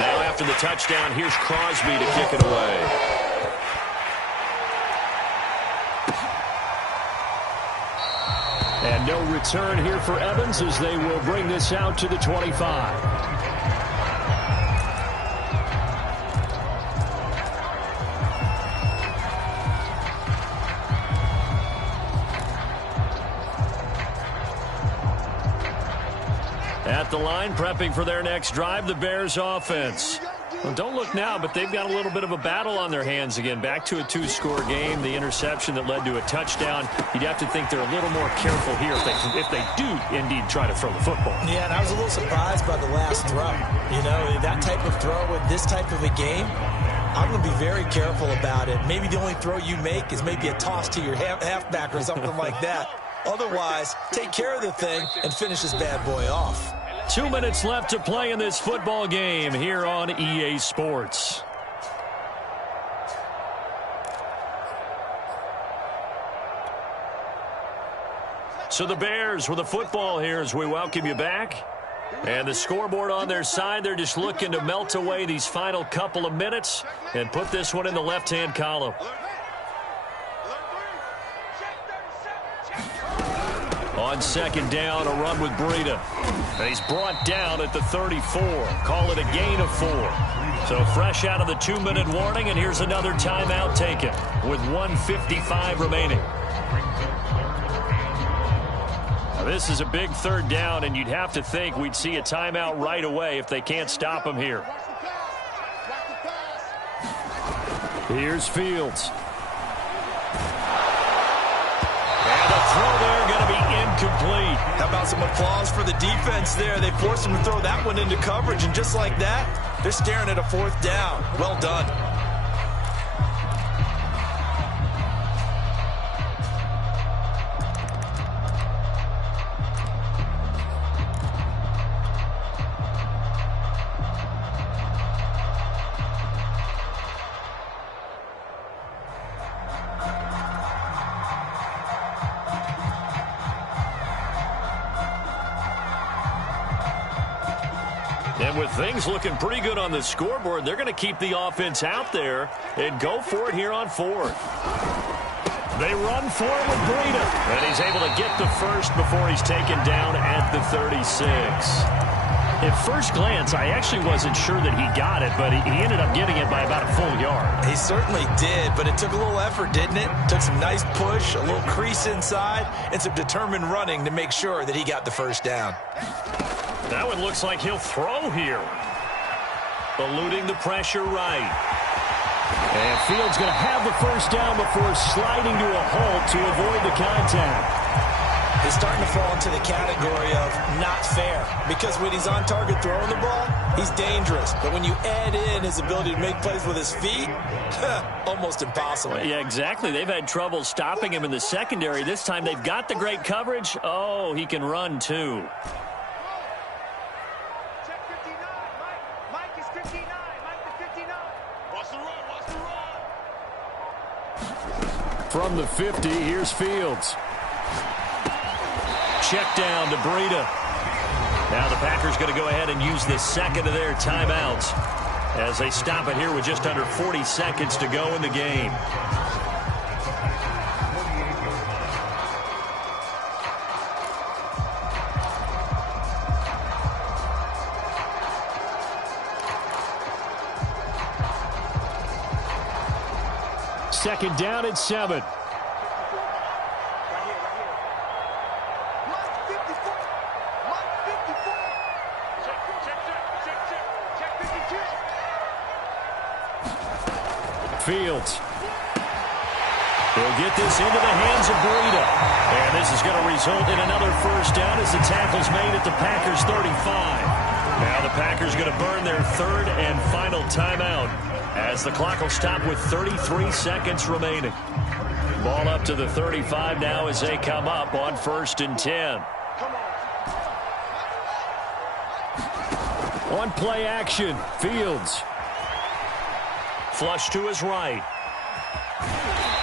Now after the touchdown, here's Crosby to kick it away. And no return here for Evans as they will bring this out to the 25. At the line, prepping for their next drive, the Bears offense. Well, don't look now, but they've got a little bit of a battle on their hands again. Back to a 2-score game. The interception that led to a touchdown. You'd have to think they're a little more careful here if they do indeed try to throw the football. Yeah, and I was a little surprised by the last throw. You know, that type of throw with this type of a game, I'm going to be very careful about it. Maybe the only throw you make is maybe a toss to your halfback or something like that. Otherwise, take care of the thing and finish this bad boy off. 2 minutes left to play in this football game here on EA Sports. So the Bears with the football here as we welcome you back. And the scoreboard on their side, they're just looking to melt away these final couple of minutes and put this one in the left-hand column. On second down, a run with Breida. And he's brought down at the 34. Call it a gain of 4. So fresh out of the 2-minute warning, and here's another timeout taken with 1:55 remaining. Now, this is a big third down, and you'd have to think we'd see a timeout right away if they can't stop him here. Here's Fields. And the throw there going to be incomplete. How about some applause for the defense there? They forced him to throw that one into coverage, and just like that, they're staring at a 4th down. Well done. And with things looking pretty good on the scoreboard, they're going to keep the offense out there and go for it here on 4th. They run for it with Breida, and he's able to get the first before he's taken down at the 36. At first glance, I actually wasn't sure that he got it, but he ended up getting it by about a full yard. He certainly did, but it took a little effort, didn't it? Took some nice push, a little crease inside, and some determined running to make sure that he got the first down. That one looks like he'll throw here. Eluding the pressure right. And Fields going to have the first down before sliding to a halt to avoid the contact. He's starting to fall into the category of not fair, because when he's on target throwing the ball, he's dangerous. But when you add in his ability to make plays with his feet, almost impossible. Yeah, exactly. They've had trouble stopping him in the secondary. This time they've got the great coverage. Oh, he can run too. From the 50, here's Fields. Check down to Breida. Now the Packers going to go ahead and use the second of their timeouts as they stop it here with just under 40 seconds to go in the game. Second down at 7. Fields. He'll get this into the hands of Breida. And this is going to result in another first down as the tackle's made at the Packers 35. Now the Packers going to burn their third and final timeout as the clock will stop with 33 seconds remaining. Ball up to the 35 now as they come up on 1st and 10. On play action, Fields. Flush to his right.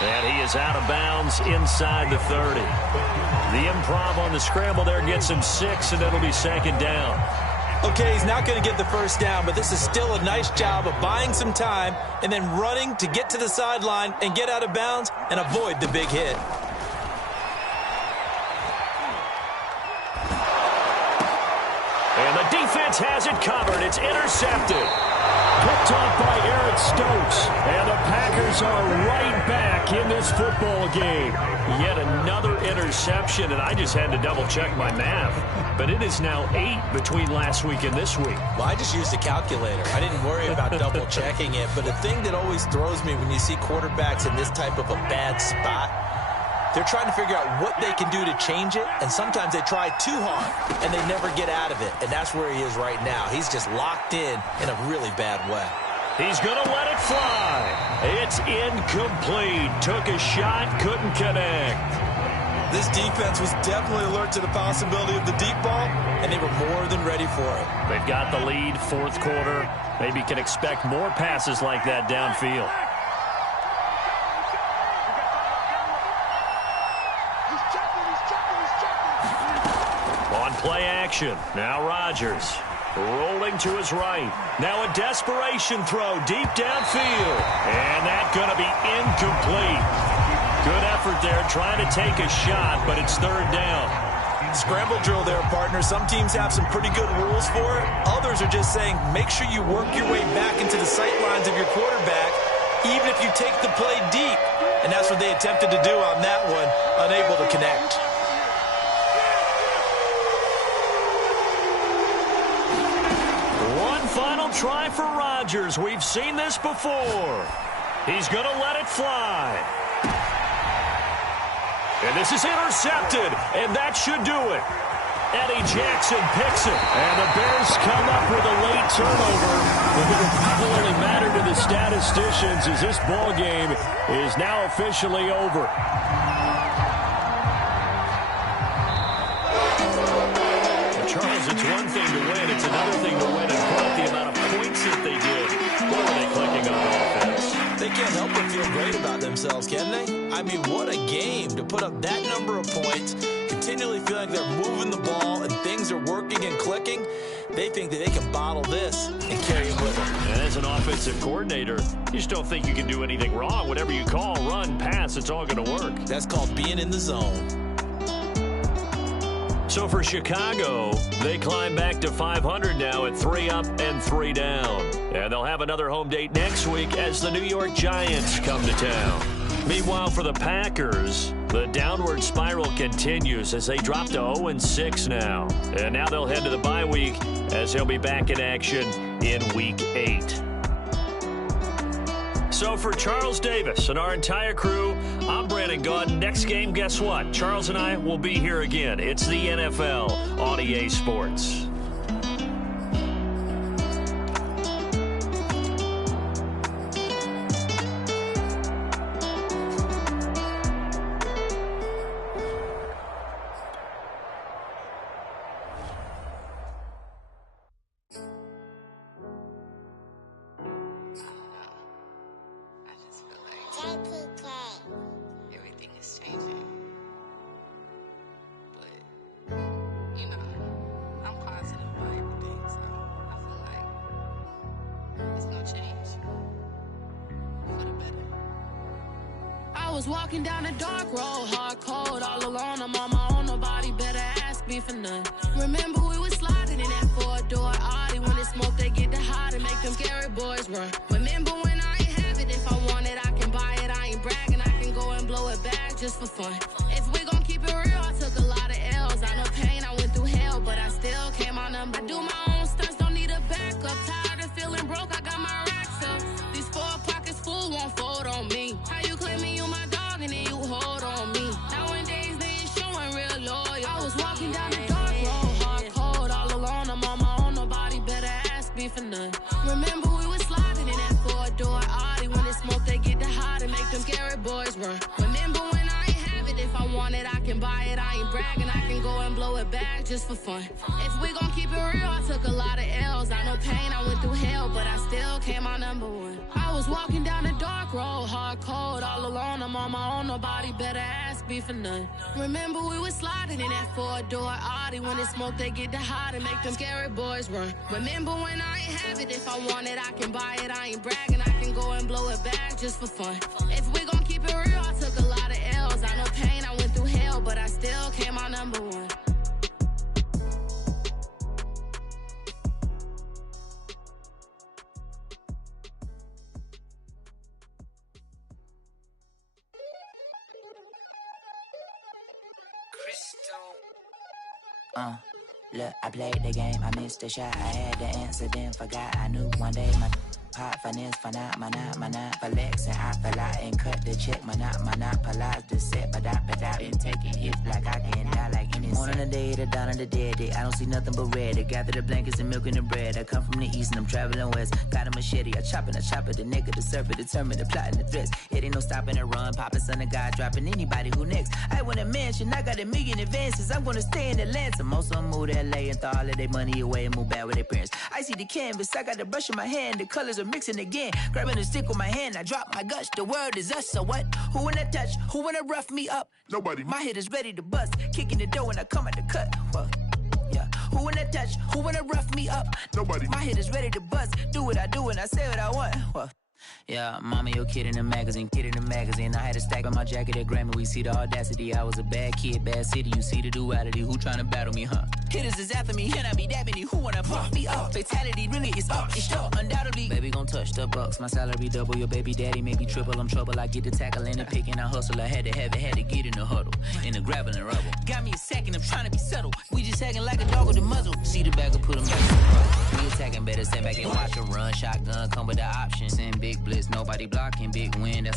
And he is out of bounds inside the 30. The improv on the scramble there gets him 6, and it'll be second down. Okay, he's not going to get the first down, but this is still a nice job of buying some time and then running to get to the sideline and get out of bounds and avoid the big hit. And the defense has it covered. It's intercepted. Picked off by Eric Stokes. And the Packers are right back in this football game. Yet another interception, and I just had to double-check my math. But it is now 8 between last week and this week. Well, I just used a calculator. I didn't worry about double-checking it. But the thing that always throws me when you see quarterbacks in this type of a bad spot, they're trying to figure out what they can do to change it, and sometimes they try too hard, and they never get out of it, and that's where he is right now. He's just locked in a really bad way. He's going to let it fly. It's incomplete. Took a shot, couldn't connect. This defense was definitely alert to the possibility of the deep ball, and they were more than ready for it. They've got the lead, fourth quarter. Maybe can expect more passes like that downfield. On play action, now Rodgers. Rolling to his right. Now a desperation throw deep downfield. And that's going to be incomplete. Good effort there trying to take a shot, but it's third down. Scramble drill there, partner. Some teams have some pretty good rules for it. Others are just saying make sure you work your way back into the sight lines of your quarterback, even if you take the play deep. And that's what they attempted to do on that one, unable to connect. Final try for Rodgers. We've seen this before. He's going to let it fly. And this is intercepted, and that should do it. Eddie Jackson picks it, and the Bears come up with a late turnover. But it will probably only matter to the statisticians as this ball game is now officially over. Charles, it's one thing to win. It's another thing to win and put up the amount of points that they did. What were they clicking on offense? They can't help but feel great about themselves, can they? I mean, what a game to put up that number of points, continually feeling like they're moving the ball and things are working and clicking. They think that they can bottle this and carry it with them. And as an offensive coordinator, you just don't think you can do anything wrong. Whatever you call, run, pass, it's all going to work. That's called being in the zone. So for Chicago, they climb back to 500 now at 3 up and 3 down. And they'll have another home date next week as the New York Giants come to town. Meanwhile, for the Packers, the downward spiral continues as they drop to 0-6 now. And now they'll head to the bye week as he'll be back in action in Week 8. So for Charles Davis and our entire crew, I'm Brandon Gaudin. Next game, guess what? Charles and I will be here again. It's the NFL on EA Sports. Everything is changing. But, you know, I'm positive about everything, so I feel like it's gonna change for the better. I was walking down a dark road, hard cold, all alone. I'm on my own, nobody better ask me for none. Remember we was sliding in that four-door Audi. When it's smoke, they get the hot and make them scary boys run. Remember when I ain't have it, if I want it, I can buy it. I ain't bragging, I can go and blow it back just for fun. If we gon' keep it real, I took a lot of L's. I know pain, I went through hell, but I still came out number. I do my own stunts, don't need a backup. Tired of feeling broke, I got my racks up. These 4 pockets full won't fold on me. How you claiming you my dog and then you hold on me? Nowadays they ain't showing real loyal. I was walking down the dark road, hard cold, all alone. I'm on my own, nobody better ask me for none. Remember we was sliding in that four-door Audi. When it's smoke, they get the hot and make them scary boys run. Remember when I ain't have it, if I want it, I can buy it. I ain't bragging, I can go and blow it back just for fun. If we gon' keep it real, I took a lot of L's. I know pain, I went through hell, but I still came out number 1. I was walking down a dark road, hard cold, all alone. I'm on my own, nobody better ask me for none. Remember we was sliding in that four-door Audi. When it's smoke, they get the hot and make them scary boys run. Remember when I ain't have it, if I want it, I can buy it. I ain't bragging, I can go and blow it back just for fun. If we gon' keep it real, I took a lot of L's. I know pain, I went through hell, but I still came out number 1. Look, I played the game, I missed the shot. I had the answer, then forgot. I knew one day my hot finesse, for not, flexing. I fell out and cut the check, monopolize the set, but I been taking hits like I can die like any. Morning a day, the dawn of the dead day. I don't see nothing but red. I gather the blankets and milk and the bread. I come from the east and I'm traveling west. Got a machete, I chop it, the nigga, the surfer, determined, the plot and the threats. It ain't no stopping the run, popping son of God, dropping anybody who next. I want a mansion, I got a million advances. I'm gonna stay in Atlanta. Most of them move to LA and throw all of their money away and move back with their parents. I see the canvas, I got the brush in my hand, the colors are mixing again. Grabbing the stick with my hand, I drop my guts. The world is us, so what? Who wanna touch? Who wanna rough me up? Nobody. My head is ready to bust, kicking the door when I come at the cut. Well, yeah. Who wanna touch? Who wanna rough me up? Nobody. My head is ready to bust. Do what I do and I say what I want. Well, yeah, mama, your kid in the magazine, I had a stack on my jacket at Grammy. We see the audacity. I was a bad kid, bad city. You see the duality. Who tryna battle me, huh? Hitters is after me, can I be that many? Who wanna fuck me up? Fatality really is up, it's up, undoubtedly. Baby gon' touch the bucks. My salary double. Your baby daddy maybe triple. I'm trouble. I get the tackle and picking. I hustle. I had to have it, had to get in the huddle, in the gravel and rubble. Got me a second. I'm trying to be subtle. We just hacking like a dog with a muzzle. See the bag, put him back. We attacking, better stand back and watch a run. Shotgun come with the option. Send big blitz, nobody blocking. Big win, that's